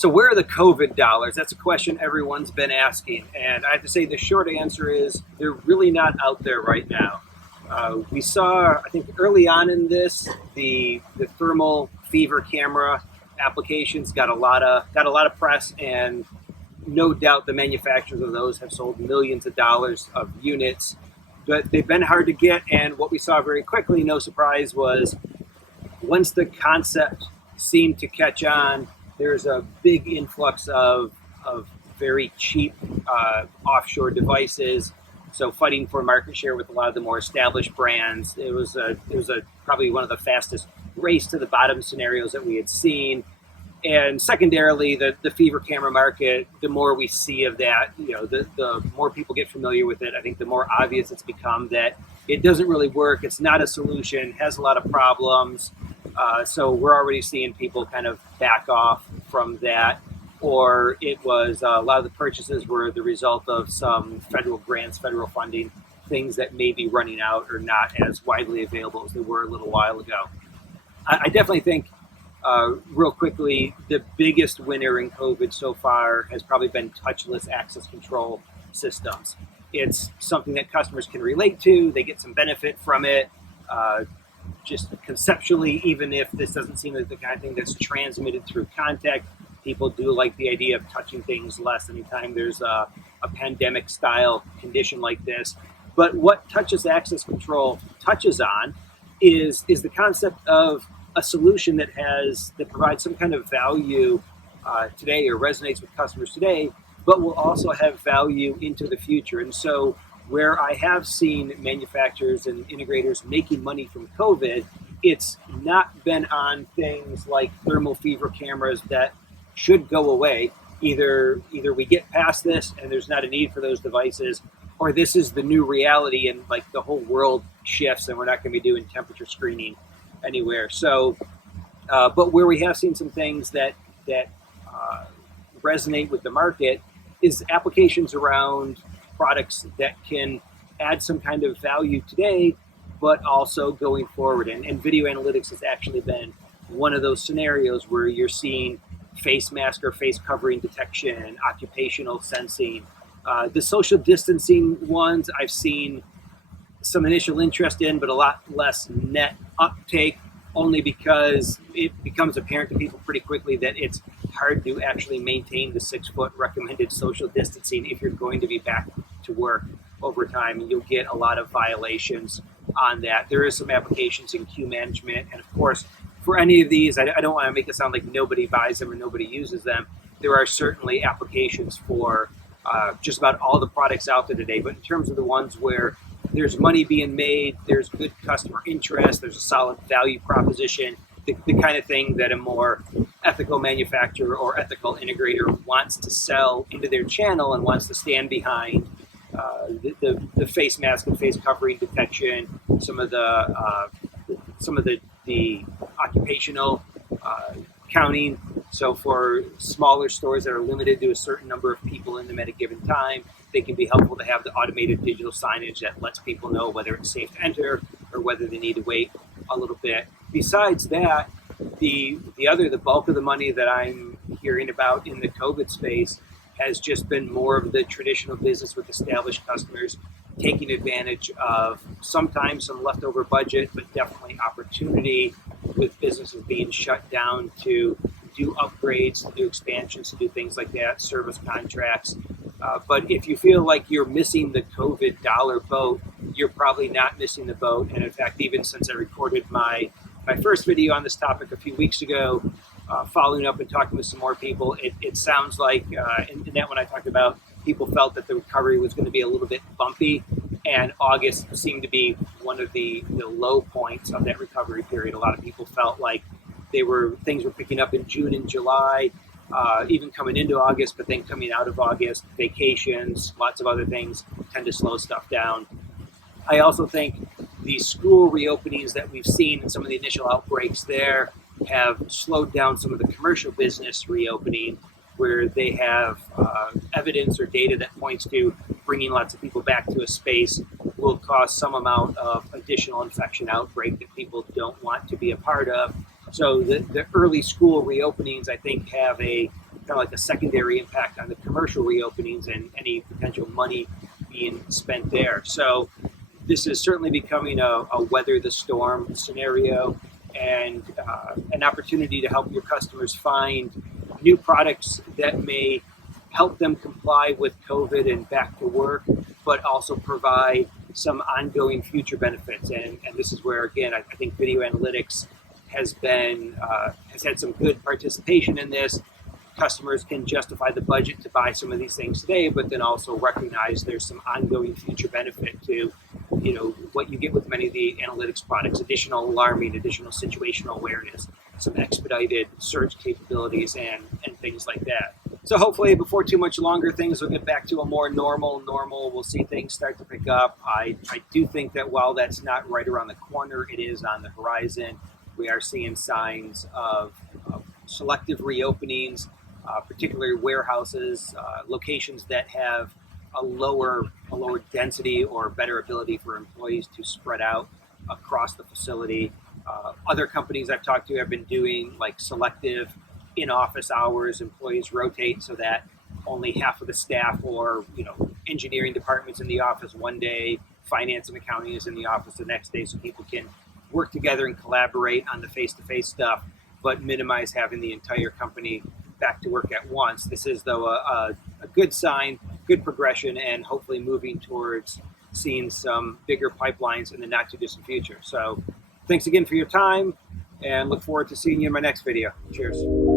So where are the COVID dollars? That's a question everyone's been asking. And I have to say the short answer is they're really not out there right now. We saw, I think early on in this, the thermal fever camera applications got a lot of press, and no doubt the manufacturers of those have sold millions of dollars of units. But they've been hard to get, and what we saw very quickly, no surprise, was once the concept seemed to catch on, there's a big influx of very cheap offshore devices. So fighting for market share with a lot of the more established brands, it was a probably one of the fastest race to the bottom scenarios that we had seen. And secondarily, the fever camera market, the more we see of that, the more people get familiar with it. I think the more obvious it's become that it doesn't really work. It's not a solution, has a lot of problems. So we're already seeing people kind of back off from that. Or it was a lot of the purchases were the result of some federal grants, federal funding, things that may be running out or not as widely available as they were a little while ago. I definitely think, real quickly, the biggest winner in COVID so far has probably been touchless access control systems. It's something that customers can relate to. They get some benefit from it. Just conceptually, even if this doesn't seem like the kind of thing that's transmitted through contact, people do like the idea of touching things less anytime there's a pandemic style condition like this. But what touchless access control touches on is the concept of a solution that provides some kind of value today, or resonates with customers today, but will also have value into the future. And so where I have seen manufacturers and integrators making money from COVID, it's not been on things like thermal fever cameras that should go away. Either we get past this and there's not a need for those devices, or this is the new reality and like the whole world shifts and we're not going to be doing temperature screening anywhere. So, but where we have seen some things that resonate with the market is applications around products that can add some kind of value today, but also going forward. And video analytics has actually been one of those scenarios where you're seeing face mask or face covering detection, occupational sensing. The social distancing ones I've seen some initial interest in, but a lot less net uptake, only because it becomes apparent to people pretty quickly that it's hard to actually maintain the 6-foot recommended social distancing if you're going to be back to work over time. And you'll get a lot of violations on that. There is some applications in queue management. And of course, for any of these, I don't want to make it sound like nobody buys them or nobody uses them. There are certainly applications for just about all the products out there today. But in terms of the ones where there's money being made, there's good customer interest, there's a solid value proposition, the kind of thing that a more ethical manufacturer or ethical integrator wants to sell into their channel and wants to stand behind, the face mask and face covering detection, some of the occupational counting. So for smaller stores that are limited to a certain number of people in them at a given time, they can be helpful to have the automated digital signage that lets people know whether it's safe to enter or whether they need to wait a little bit. Besides that, the bulk of the money that I'm hearing about in the COVID space has just been more of the traditional business with established customers taking advantage of sometimes some leftover budget, but definitely opportunity with businesses being shut down to do upgrades, to do expansions, to do things like that, service contracts. But if you feel like you're missing the COVID dollar boat, you're probably not missing the boat. And in fact, even since I recorded my first video on this topic a few weeks ago, following up and talking with some more people, it sounds like in that when I talked about people felt that the recovery was going to be a little bit bumpy, and August seemed to be one of the low points of that recovery period. A lot of people felt like things were picking up in June and July, even coming into August, but then coming out of August, vacations, lots of other things tend to slow stuff down. I also think the school reopenings that we've seen and some of the initial outbreaks there have slowed down some of the commercial business reopening, where they have evidence or data that points to bringing lots of people back to a space will cause some amount of additional infection outbreak that people don't want to be a part of. So the early school reopenings, I think, have a kind of like a secondary impact on the commercial reopenings and any potential money being spent there. So this is certainly becoming a weather the storm scenario, and an opportunity to help your customers find new products that may help them comply with COVID and back to work, but also provide some ongoing future benefits. And this is where, again, I think video analytics has had some good participation in this. Customers can justify the budget to buy some of these things today, but then also recognize there's some ongoing future benefit to, what you get with many of the analytics products: additional alarming, additional situational awareness, some expedited search capabilities, and things like that. So hopefully before too much longer, things will get back to a more normal. We'll see things start to pick up. I do think that while that's not right around the corner, it is on the horizon. We are seeing signs of selective reopenings, particularly warehouses, locations that have a lower density or better ability for employees to spread out across the facility. Other companies I've talked to have been doing like selective in-office hours. Employees rotate so that only half of the staff or engineering departments in the office one day, finance and accounting is in the office the next day, so people can work together and collaborate on the face-to-face stuff, but minimize having the entire company back to work at once. This is, though, a good sign, good progression, and hopefully moving towards seeing some bigger pipelines in the not-too-distant future. So thanks again for your time, and look forward to seeing you in my next video. Cheers.